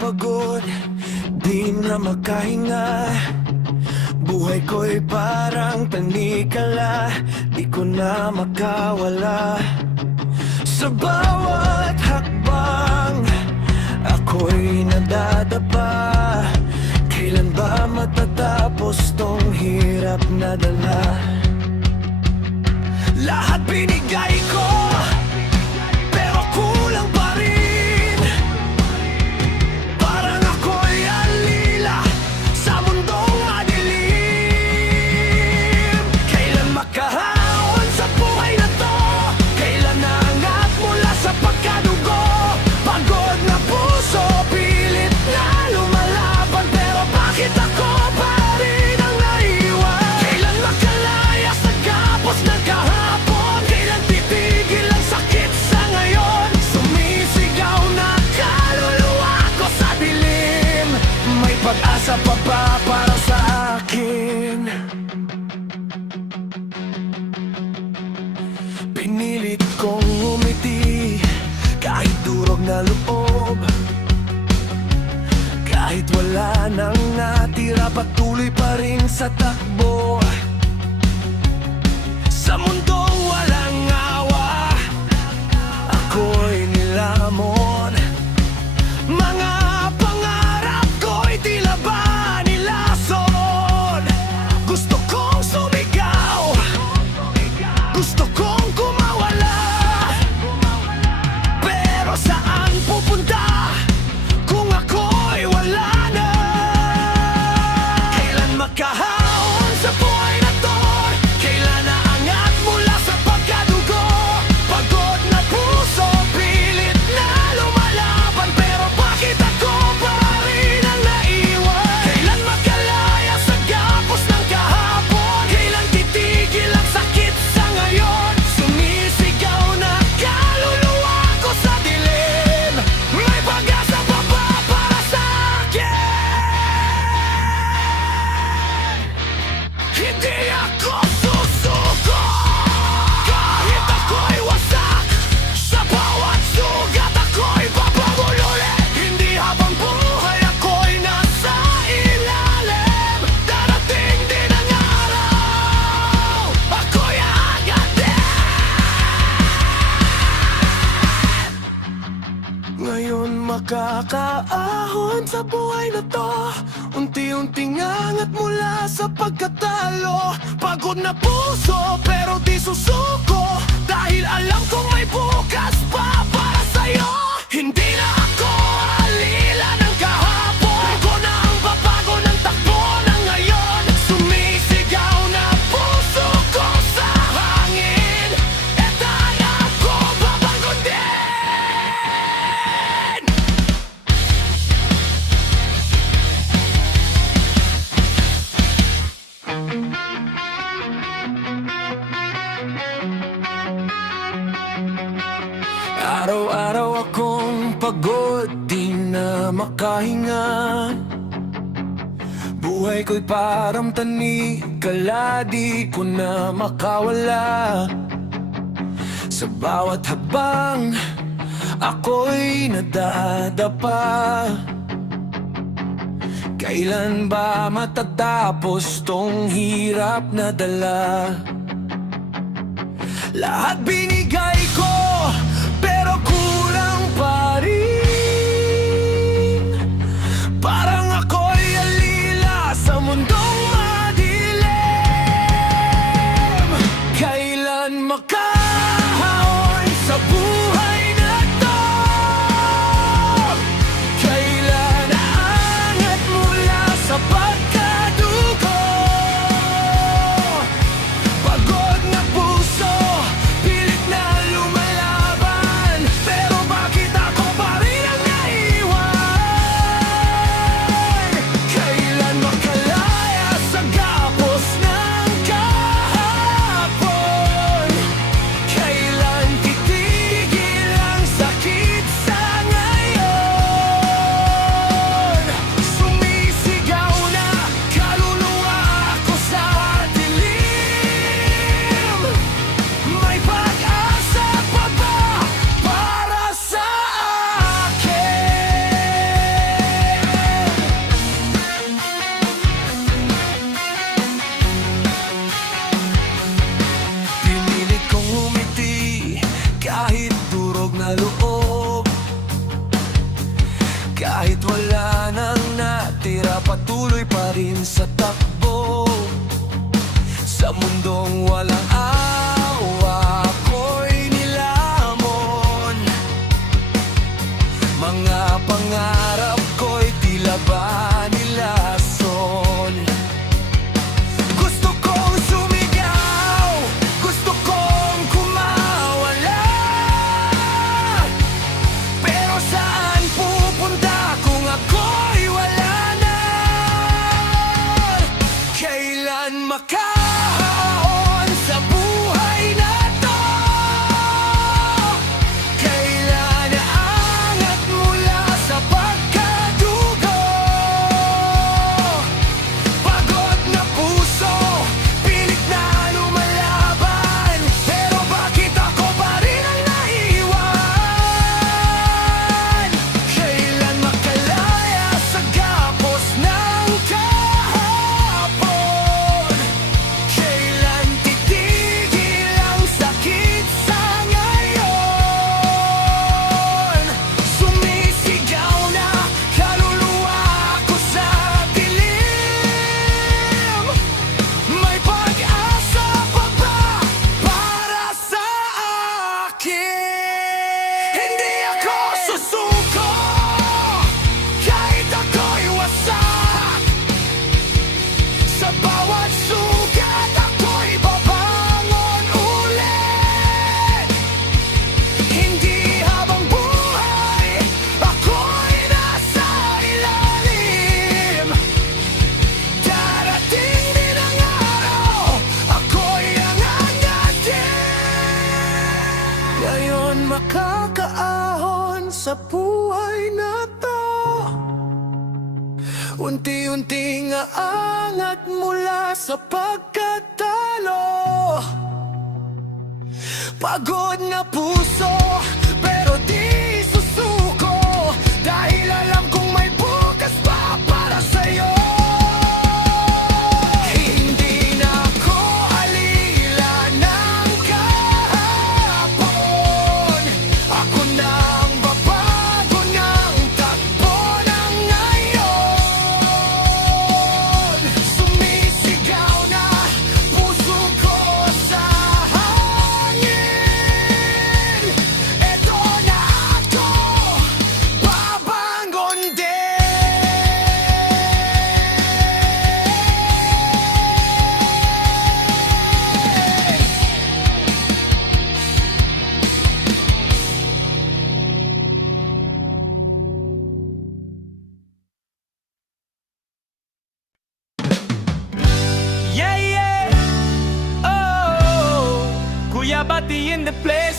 pagod, di na makahinga. Buhay ko'y parang tanikala, di ko na makawala. Sa bawat hakbang, ako'y nadadapa. Kailan ba matatapos tong hirap na dala? Lahat binigay ko, pero kulang pa rin. Parang ako'y alila sa mundong madilim. Kailan makahaon sa buhay na to? Kailan naangat mula sa pagkadugo? Pagod na puso, pilit na lumalaban, pero bakit ako pa rin ang naiwan? Kailan makalaya sa gapos ng kahapon? Kailan titigil ang sakit sa ngayon? Sumisigaw na kaluluwa ko sa dilim. May pag-asa pa ba para sa akin? Pinilit kong umiti kahit durog na loob. Kahit wala nang natira, patuloy pa rin sa takbo. Sa mundong walang awa, ako'y nilamon. Mga pangarap ko'y tila ba nilason. Gusto kong sumigaw, gusto kong kumawala, pero saan pupunta kung ako'y wala na? Kailan makahaon sa buhay na to? Kailan naangat mula sa pagkadugo? Pagod na puso, pilit na lumalaban, pero bakit ako pa rin ang naiwan? Kailan makalaya sa gapos ng kahapon? Kailan titigil ang sakit sa ngayon? Sumisigaw na kaluluwa ko sa dilim. May pag-asa pa ba para sa akin? Hindi ako susuko kahit ako'y wasak. Sa bawat sugat ako'y babangon ulit. Hindi habang buhay ako'y nasa ilalim. Darating din ang araw, ako'y aangat din. Ngayon makakaahon sa buhay na to. Unti-unting angat mula sa pagkatalo. Pagod na puso pero di susuko, dahil alam kong may bukas pa para sa'yo. Hindi na ako alila ng kahapon. Ko na ang babago ng takbo ng ngayon. Sumisigaw na puso ko sa hangin. Eto na ako babangon din. Araw-araw akong pagod, di na makahinga. Buhay ko'y parang tanikala, di ko na makawala. Sa bawat habang, ako'y nadadapa. Kailan ba matatapos tong hirap na dala? Lahat binigay ko, pero kulang pa rin. Parang ako'y alila sa mundong madilim. Kailan makahaon sa buhay na to? Kailan aangat mula sa pagkadugo? Pagod na puso, pilit na Kahit wala nang natira, patuloy pa rin sa takbo. Sa mundong walang awa, ako'y nilamon. Mga pangarap ko'y tila ba nilason. Gusto kong sumigaw, gusto kong kumawala, pero saan pupunta kung ako'y wala na? Kailan makahaon sa buhay na to? Kailan aangat mula sa pagkadugo? Pagod na puso, pilit na lumalaban, pero bakit ako pa rin ang naiwan? Kailan makalaya sa gapos ng kahapon? Kailan titigil ang sakit sa ngayon? Sumisigaw na kaluluwa ko sa dilim. May pag-asa pa ba para sa akin? Hindi ako susuko kahit ako'y wasak. Sa bawat sugat ako'y babangon ulit. Hindi habang buhay ako'y nasa ilalim. Darating din ang araw, ako'y aangat din. Ngayon makakaahon sa buhay na to. Unti-unting aangat mula sa pagkatalo. Pagod na puso, pero di susuko, dahil alam kong may bukas pa para sa'yo. Hindi na ako alila ng kahapon. Ako na ang babago ng takbo ng ngayon. Sumisigaw na puso ko sa hangin. Eto na ako, babangon Yeah, yeah. Oh, Kuya Bati in the place.